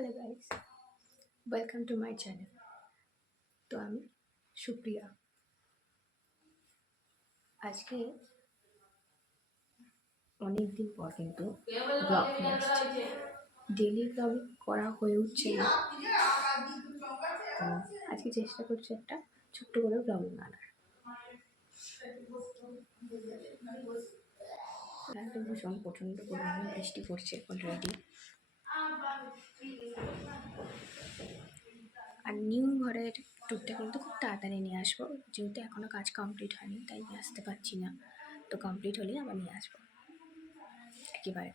Hello guys, welcome to my channel. তো আমি সুপ্রিয়া। আজকে অনেক দিন পর কিন্তু ব্লগ নিয়ে আসছি। ডেলি ব্লগ করা হয়ে উঠছে না, তো আজকে চেষ্টা করছি একটা ছোট্ট করে ব্লগিং আনার। তো ভীষণ প্রচণ্ড পরিমাণে বৃষ্টি পড়ছে অলরেডি। আর নিউ ঘরের টুকটা কিন্তু খুব তাড়াতাড়ি নিয়ে আসবো, যেহেতু এখনও কাজ কমপ্লিট হয়নি তাই নিয়ে আসতে পারছি না। তো কমপ্লিট হলেই আবার নিয়ে আসবো একেবারে।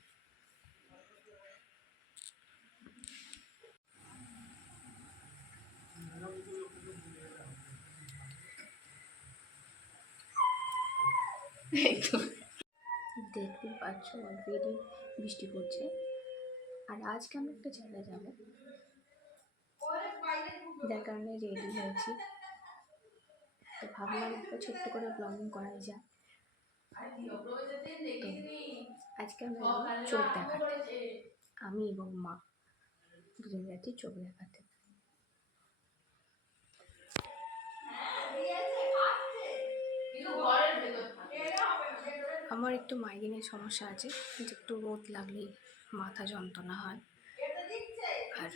দেখতে পাচ্ছ অলরেডি বৃষ্টি পড়ছে। আর আজকে আমি একটা জায়গায় যাবো, যার কারণে রেডি হয়েছি। তো ভাবলাম একটা ছোট্ট করে ব্লগিং করাই যায়। তো আজকে আমরা যাবো চোখ দেখাতে, আমি এবং মা দুজন যাচ্ছি চোখ দেখাতে। আমার একটু মাইগ্রেনের সমস্যা আছে, একটু রোদ লাগলেই মাথা যন্ত্রণা হয়। আর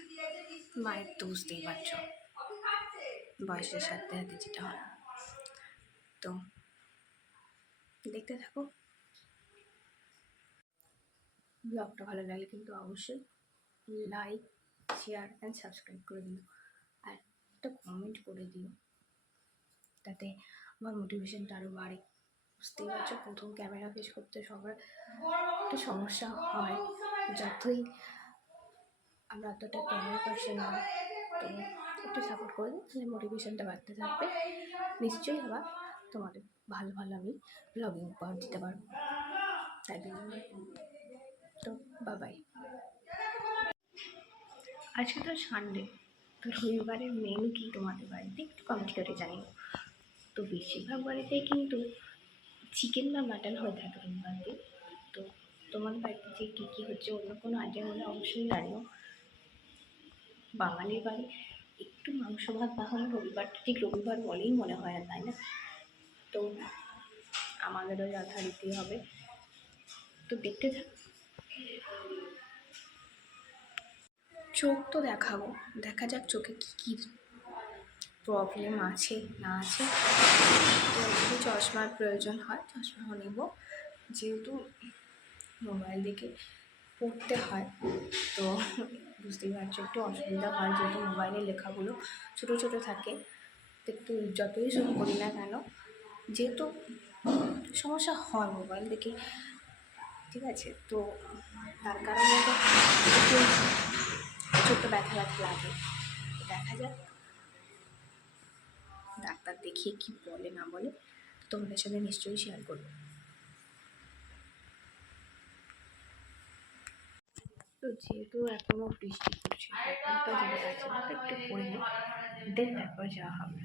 মায়ের তো বুঝতেই পারছো বয়সের সাথে সাথে যেটা হয়। তো দেখতে থাকো, ব্লগটা ভালো লাগলে কিন্তু অবশ্যই লাইক, শেয়ার অ্যান্ড সাবস্ক্রাইব করে দিও, আর একটা কমেন্ট করে দিও, তাতে আমার মোটিভেশনটা আরও বাড়ে। বুঝতেই পারছো প্রথম ক্যামেরা ফেস করতে সবার একটু সমস্যা হয়, যতই আমরা অতটা ক্যামেরা পার্সন নয়। তো একটু সাপোর্ট করে দিই, তাহলে মোটিভেশনটা বাড়তে থাকবে। নিশ্চয়ই আবার তোমাদের ভালো ভালো আমি ব্লগিং উপহার দিতে পারবো। তাই তো বাই। আজকে তো সানডে, তো রবিবারের মেনু কি তোমাদের বাড়িতে একটু কমেন্ট করে জানিও। তো বেশিরভাগ বাড়িতেই কিন্তু চিকেন বা মাটন হয়ে থাকে রবিবার দিন। তো তোমাদের বাড়িতে যে কী কী হচ্ছে অন্য কোনো আইটেম হলে অবশ্যই জানিও। বাঙালির বাড়ি একটু মাংস ভাত না হলে রবিবারটা ঠিক রবিবার বলেই মনে হয় না, তাই না? তো আমাদেরও যথারীতি হবে। তো দেখতে থাক। চোখ তো দেখাবো, দেখা যাক চোখে কী কী প্রবলেম আছে না আছে। তো যদি চশমার প্রয়োজন হয় চশমাও নেব, যেহেতু মোবাইল দেখে পড়তে হয়। তো বুঝতেই পারছো একটু অসুবিধা হয়, যেহেতু মোবাইলের লেখাগুলো ছোটো ছোটো থাকে। তো একটু যতই জুম করি না কেন, যেহেতু সমস্যা হয় মোবাইল দেখে, ঠিক আছে? তো তার কারণে তো একটু ছোট্ট ব্যথা ব্যথা লাগে। দেখা যাক ডাক্তার দেখিয়ে কি বলে না বলে তোমাদের সাথে নিশ্চয়ই শেয়ার করবো। তো যেহেতু এখনও বৃষ্টি পড়ছে, একটা জায়গা আছে একটু পড়ে নিই, দেন তারপর যাওয়া হবে।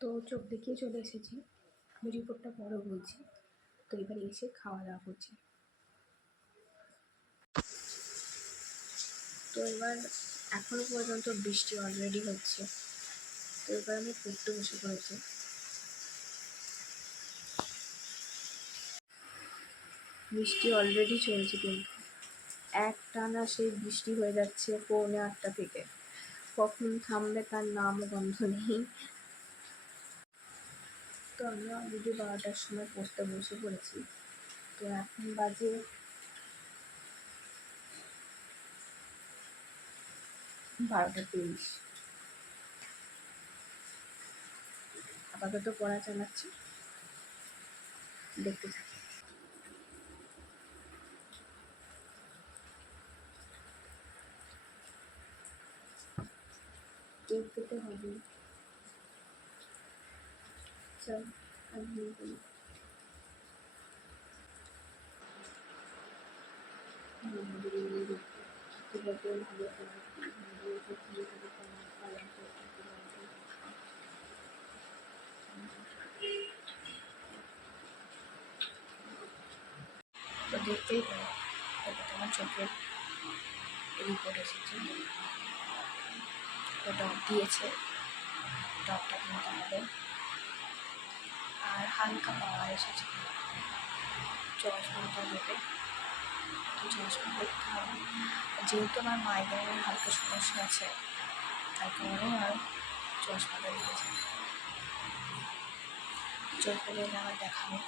তো চোখ দেখিয়ে চলে এসেছি, আমি রিপোর্টটা পরে বলছি। তো এবার এসে খাওয়া দাওয়া করছি। তো এবার এখনো পর্যন্ত বৃষ্টি অলরেডি হচ্ছে। তো এবার আমি পড়তে বসে পড়েছি। বৃষ্টি অলরেডি চলছে, কিন্তু একটানা সেই বৃষ্টি হয়ে যাচ্ছে 8:45 থেকে। কখন থামবে তার নাম গন্ধ নেই। তো আমি অলরেডি 12টার সময় পড়তে বসে পড়েছি। তো এখন বাজে 12:23। আপাতত পড়া চালাচ্ছি, দেখতে থাকি। কেক খেতে হবে, চল আমি বলি। দেখতেই পারো, এটা তোমার চোখের রিপোর্ট এসেছে, ওটা দিয়েছে, ডক্টর কিনতে হবে। আর হালকা পাওয়ার এসেছে, চশমাটা দেবে, তো চশমা দেখতে হবে। যেহেতু আমার মাইগ্রেনের হালকা সমস্যা আছে, তার কারণে আর চশমাটা দিয়েছে। চশমা দিলে আমার দেখাবে।